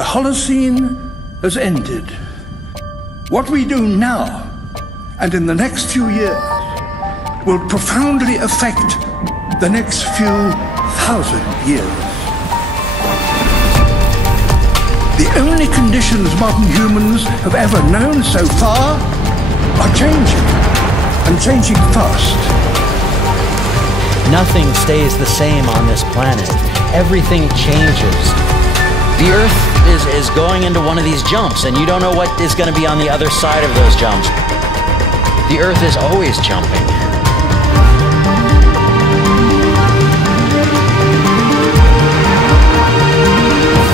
The Holocene has ended. What we do now and in the next few years will profoundly affect the next few thousand years. The only conditions modern humans have ever known so far are changing, and changing fast. Nothing stays the same on this planet. Everything changes. The Earth is going into one of these jumps, and you don't know what is going to be on the other side of those jumps. The Earth is always jumping.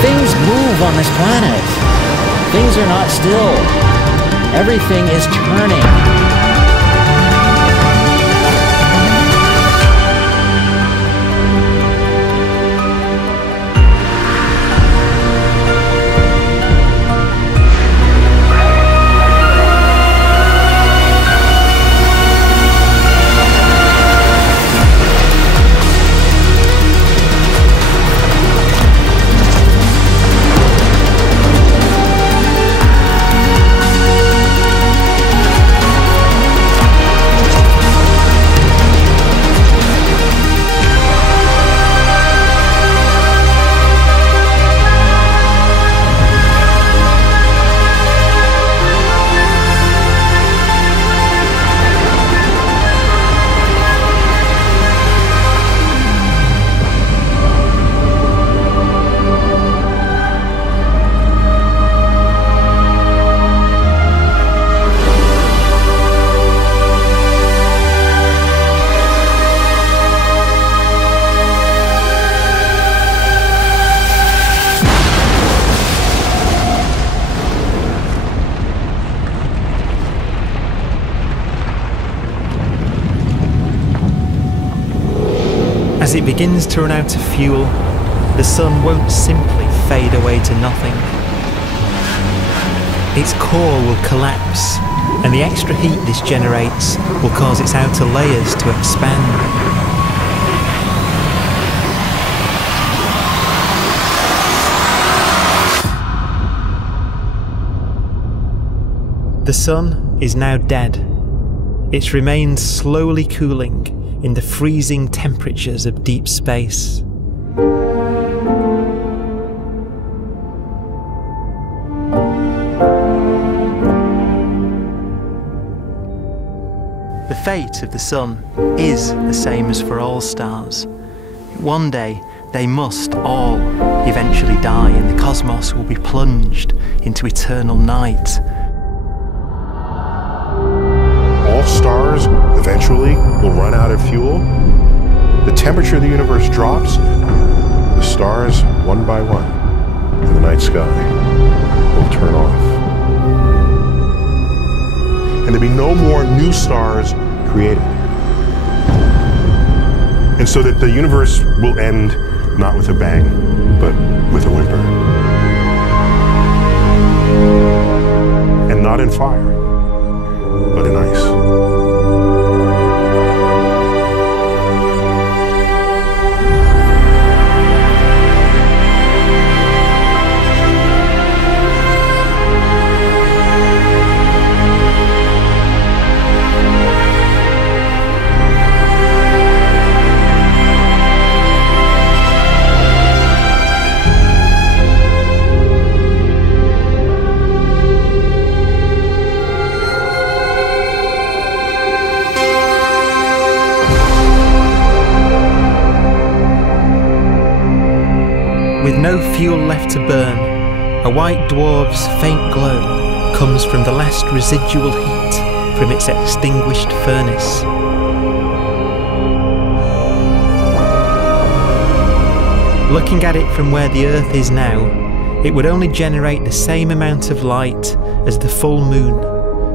Things move on this planet. Things are not still. Everything is turning. As it begins to run out of fuel, the sun won't simply fade away to nothing. Its core will collapse, and the extra heat this generates will cause its outer layers to expand. The sun is now dead. Its remains slowly cooling in the freezing temperatures of deep space. The fate of the sun is the same as for all stars. One day they must all eventually die, and the cosmos will be plunged into eternal night. All stars eventually will run out of fuel. The temperature of the universe drops. The stars, one by one, in the night sky, will turn off. And there'll be no more new stars created. And so that the universe will end not with a bang, but with a whimper. And not in fire, but in ice. With no fuel left to burn, a white dwarf's faint glow comes from the last residual heat from its extinguished furnace. Looking at it from where the Earth is now, it would only generate the same amount of light as the full moon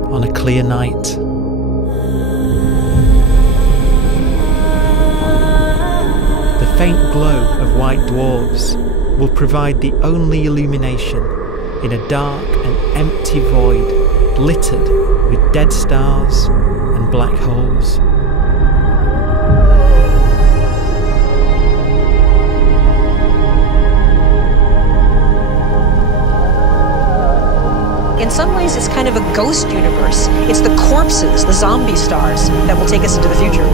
on a clear night. The faint glow of white dwarfs will provide the only illumination in a dark and empty void littered with dead stars and black holes. ways, it's kind of a ghost universe. It's the corpses, the zombie stars, that will take us into the future.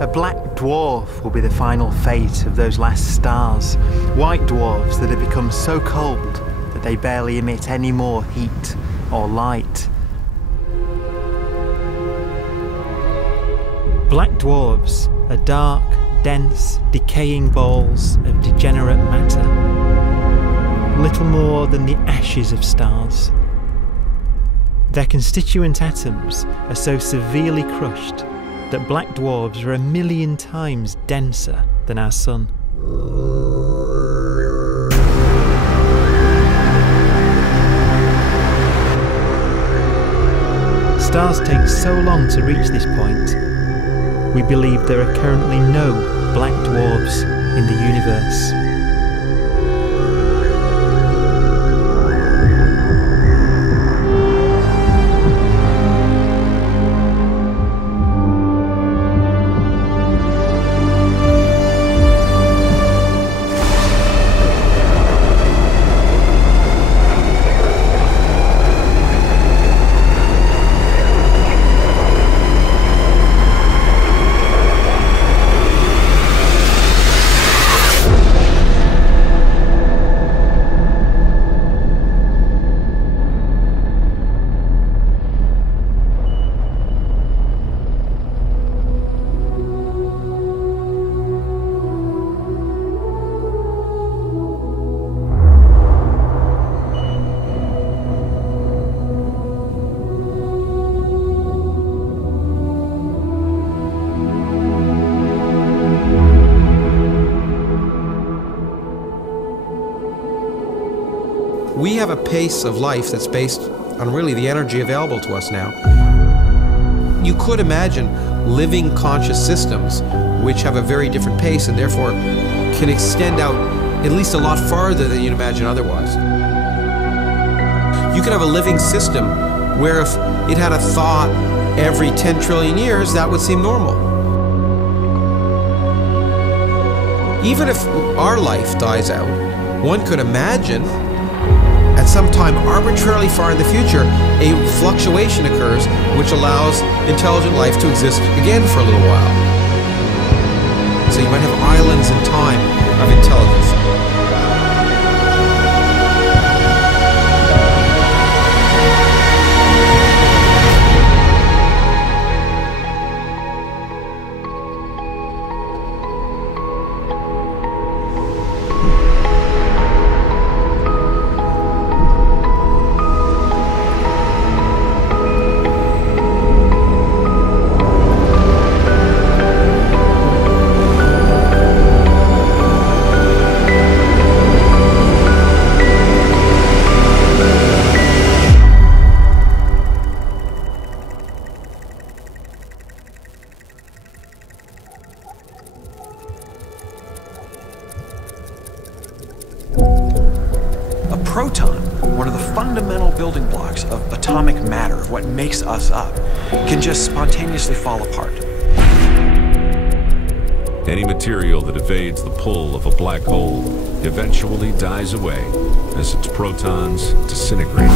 A black dwarf will be the final fate of those last stars. White dwarfs that have become so cold that they barely emit any more heat or light. Black dwarfs are dark, dense, decaying balls of degenerate matter, little more than the ashes of stars. Their constituent atoms are so severely crushed that black dwarfs are 1,000,000 times denser than our Sun. Stars take so long to reach this point, we believe there are currently no black dwarfs in the universe. We have a pace of life that's based on really the energy available to us now. You could imagine living conscious systems which have a very different pace and therefore can extend out at least a lot farther than you'd imagine otherwise. You could have a living system where if it had a thought every 10 trillion years, that would seem normal. Even if our life dies out, one could imagine at some time arbitrarily far in the future, a fluctuation occurs which allows intelligent life to exist again for a little while. So you might have islands in time of intelligence. Proton, one of the fundamental building blocks of atomic matter, of what makes us up, can just spontaneously fall apart. Any material that evades the pull of a black hole eventually dies away as its protons disintegrate.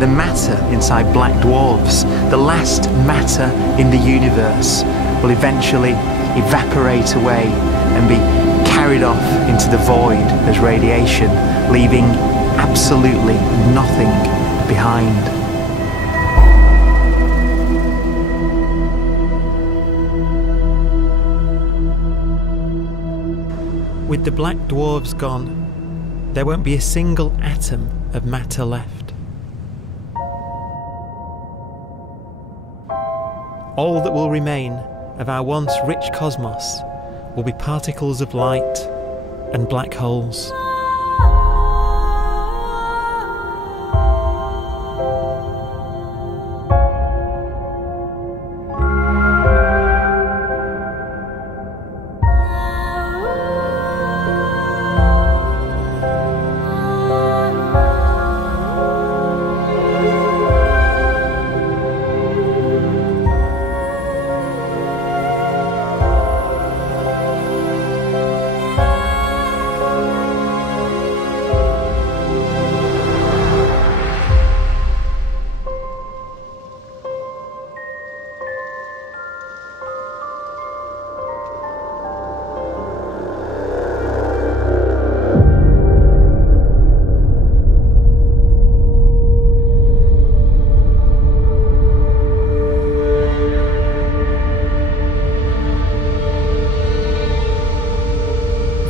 The matter inside black dwarfs, the last matter in the universe, will eventually evaporate away and be carried off into the void as radiation, leaving absolutely nothing behind. With the black dwarfs gone, there won't be a single atom of matter left. All that will remain of our once rich cosmos will be particles of light and black holes.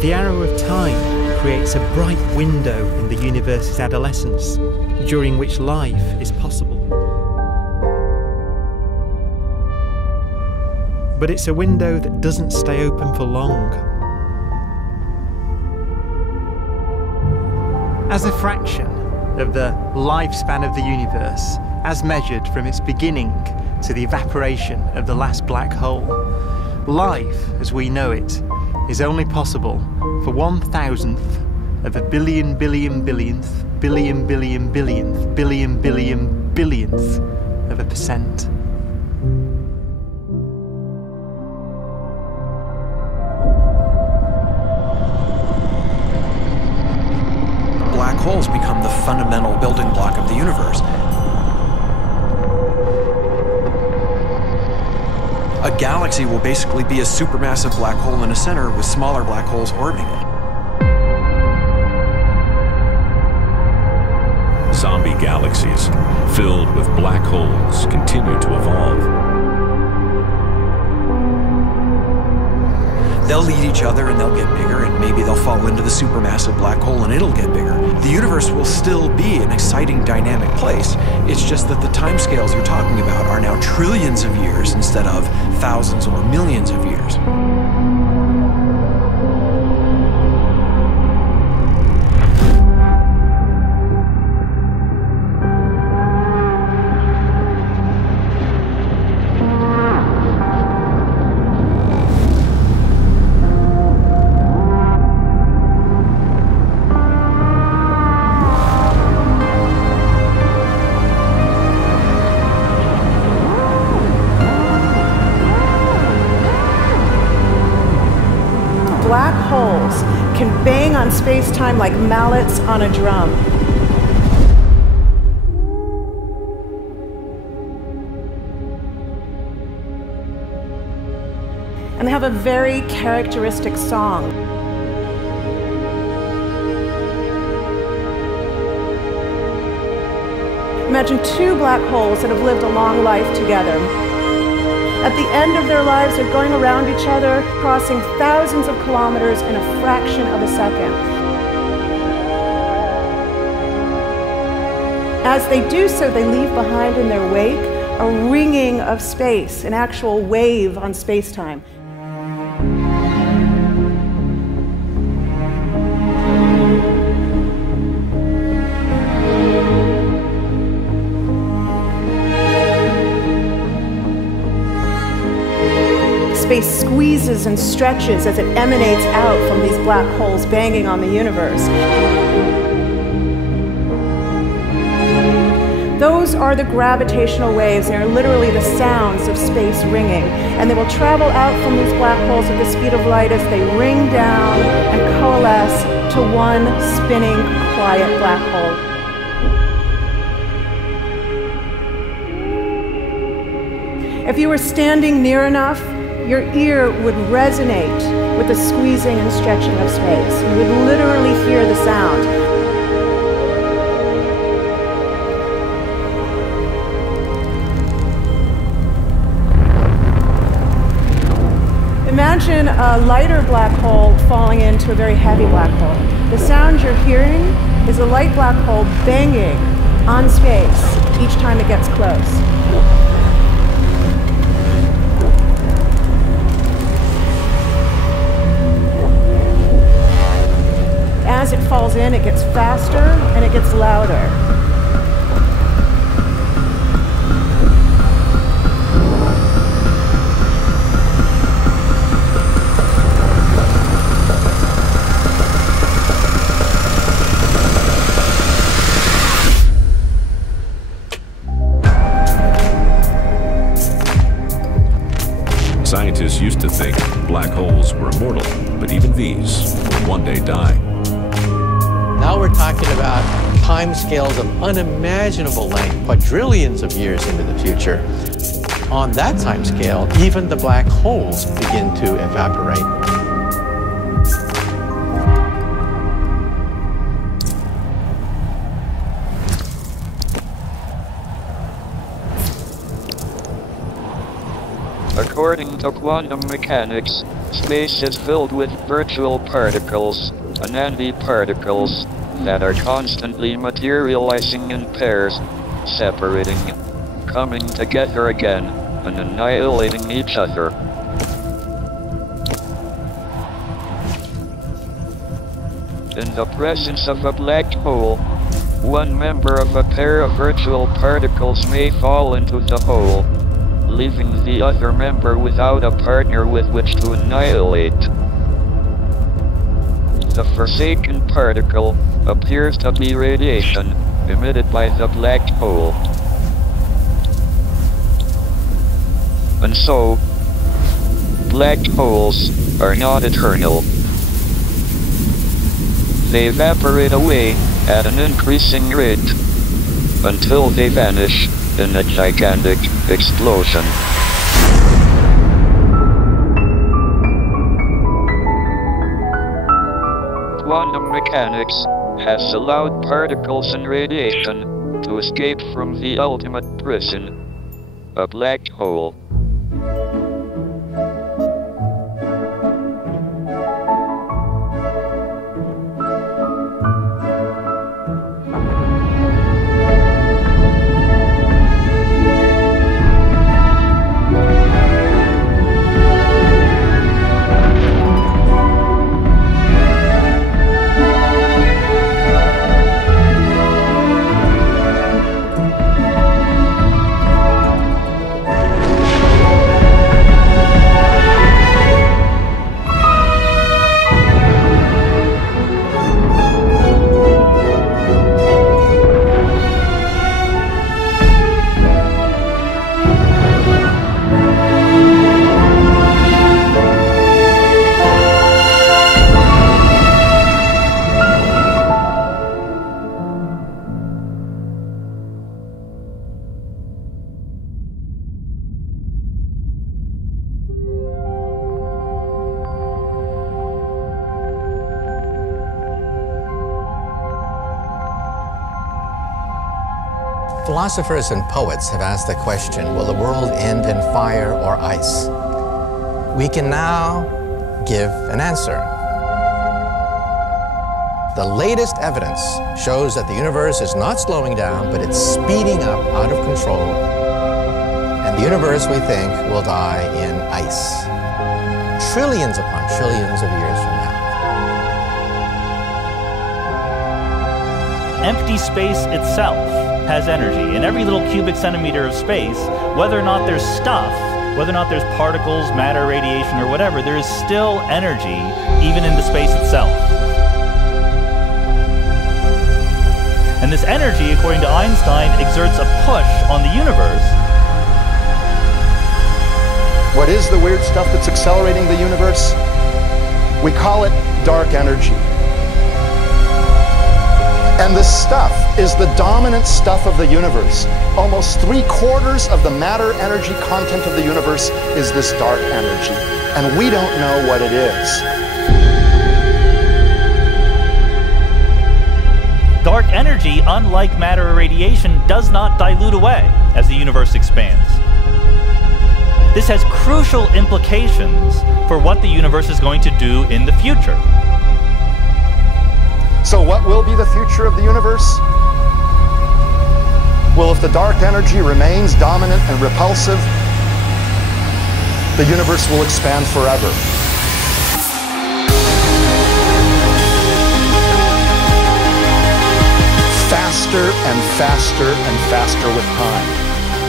The arrow of time creates a bright window in the universe's adolescence, during which life is possible. But it's a window that doesn't stay open for long. As a fraction of the lifespan of the universe, as measured from its beginning to the evaporation of the last black hole, life, as we know it, is only possible for 1,000th of a billion billionth of a percent. Black holes become the fundamental building block of the universe. A galaxy will basically be a supermassive black hole in a center with smaller black holes orbiting it. Zombie galaxies filled with black holes continue to evolve. They'll eat each other and they'll get bigger, and maybe they'll fall into the supermassive black hole and it'll get bigger. The universe will still be an exciting, dynamic place. It's just that the timescales you're talking about are now trillions of years instead of thousands or millions of years. Black holes can bang on space-time like mallets on a drum. And they have a very characteristic song. Imagine two black holes that have lived a long life together. At the end of their lives, they're going around each other, crossing thousands of kilometers in a fraction of a second. As they do so, they leave behind in their wake a ringing of space, an actual wave on space-time. squeezes and stretches as it emanates out from these black holes banging on the universe. Those are the gravitational waves. They are literally the sounds of space ringing. And they will travel out from these black holes at the speed of light as they ring down and coalesce to one spinning, quiet black hole. If you were standing near enough, your ear would resonate with the squeezing and stretching of space. You would literally hear the sound. Imagine a lighter black hole falling into a very heavy black hole. The sound you're hearing is a light black hole banging on space each time it gets close. As it falls in, it gets faster and it gets louder. Scientists used to think black holes were immortal, but even these will one day die. Now we're talking about timescales of unimaginable length, quadrillions of years into the future. On that timescale, even the black holes begin to evaporate. According to quantum mechanics, space is filled with virtual particles, antiparticles, that are constantly materializing in pairs, separating, coming together again, and annihilating each other. In the presence of a black hole, one member of a pair of virtual particles may fall into the hole, leaving the other member without a partner with which to annihilate. The forsaken particle appears to be radiation emitted by the black hole. And so, black holes are not eternal. They evaporate away at an increasing rate until they vanish in a gigantic explosion. Quantum mechanics has allowed particles and radiation to escape from the ultimate prison, a black hole. Philosophers and poets have asked the question, will the world end in fire or ice? We can now give an answer. The latest evidence shows that the universe is not slowing down, but it's speeding up out of control. And the universe, we think, will die in ice. Trillions upon trillions of years from now. Empty space itself has energy. In every little cubic centimeter of space, whether or not there's stuff whether or not there's particles, matter, radiation, or whatever, there is still energy even in the space itself. And this energy, according to Einstein, exerts a push on the universe. What is the weird stuff that's accelerating the universe? We call it dark energy. And this stuff is the dominant stuff of the universe. Almost 3/4 of the matter-energy content of the universe is this dark energy. And we don't know what it is. Dark energy, unlike matter or radiation, does not dilute away as the universe expands. This has crucial implications for what the universe is going to do in the future. So what will be the future of the universe? Well, if the dark energy remains dominant and repulsive, the universe will expand forever. Faster and faster and faster with time.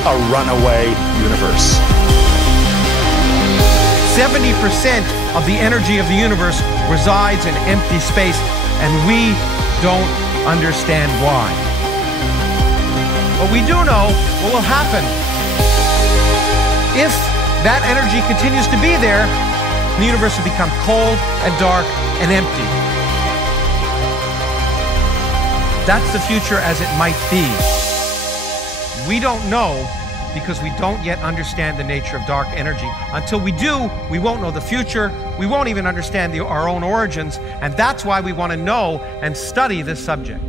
A runaway universe. 70% of the energy of the universe resides in empty space, and we don't understand why. But we do know what will happen. If that energy continues to be there, the universe will become cold and dark and empty. That's the future as it might be. We don't know because we don't yet understand the nature of dark energy. Until we do, we won't know the future. We won't even understand our own origins, and that's why we want to know and study this subject.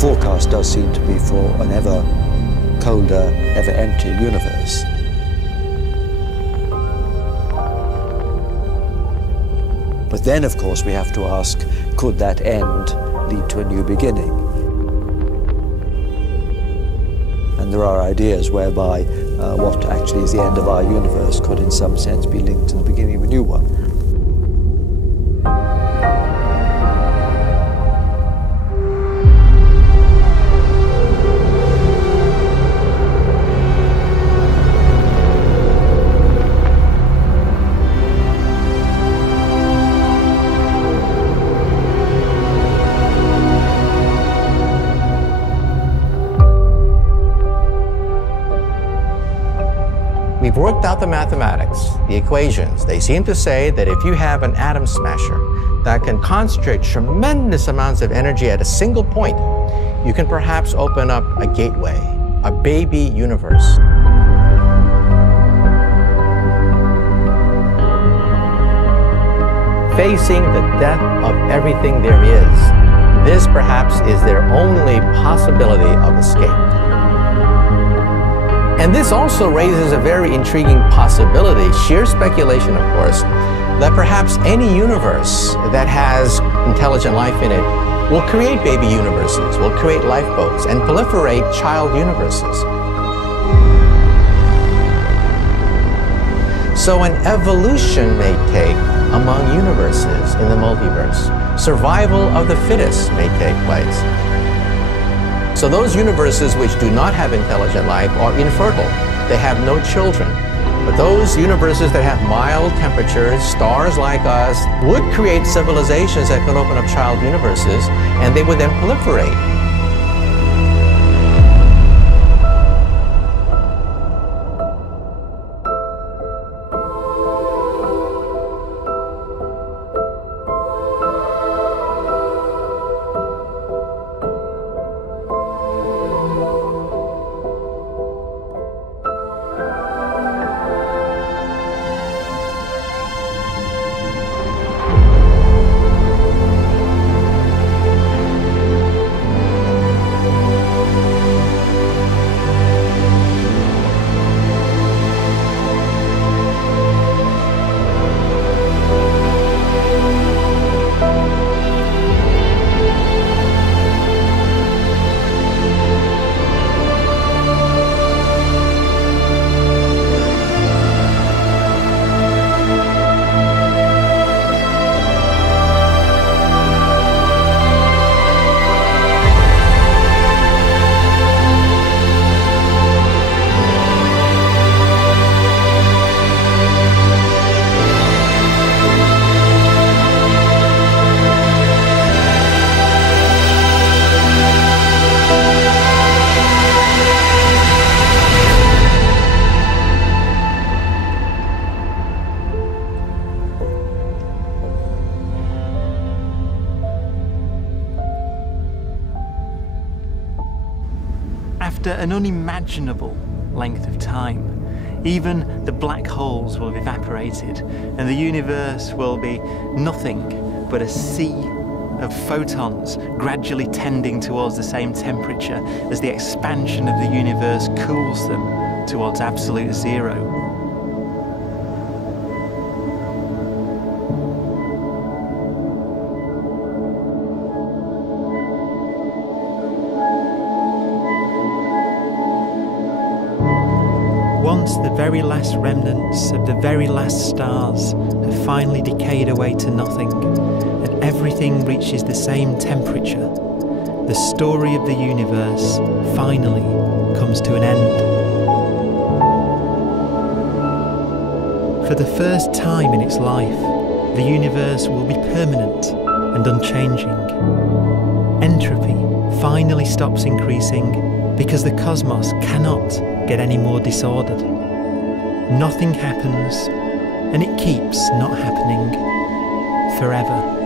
Forecast does seem to be for an ever colder, ever emptier universe. But then, of course, we have to ask, could that end lead to a new beginning? And there are ideas whereby what actually is the end of our universe could in some sense be linked to the beginning of a new one. We've worked out the mathematics, the equations. They seem to say that if you have an atom smasher that can concentrate tremendous amounts of energy at a single point, you can perhaps open up a gateway, a baby universe. Facing the death of everything there is, this perhaps is their only possibility of escape. And this also raises a very intriguing possibility, sheer speculation of course, that perhaps any universe that has intelligent life in it will create baby universes, will create lifeboats, and proliferate child universes. So an evolution may take among universes in the multiverse. Survival of the fittest may take place. So those universes which do not have intelligent life are infertile. They have no children. But those universes that have mild temperatures, stars like us, would create civilizations that could open up child universes, and they would then proliferate. After an unimaginable length of time, even the black holes will have evaporated and the universe will be nothing but a sea of photons gradually tending towards the same temperature as the expansion of the universe cools them towards absolute zero. Once the very last remnants of the very last stars have finally decayed away to nothing, and everything reaches the same temperature, the story of the universe finally comes to an end. For the first time in its life, the universe will be permanent and unchanging. Entropy finally stops increasing because the cosmos cannot get any more disordered. Nothing happens, and it keeps not happening forever.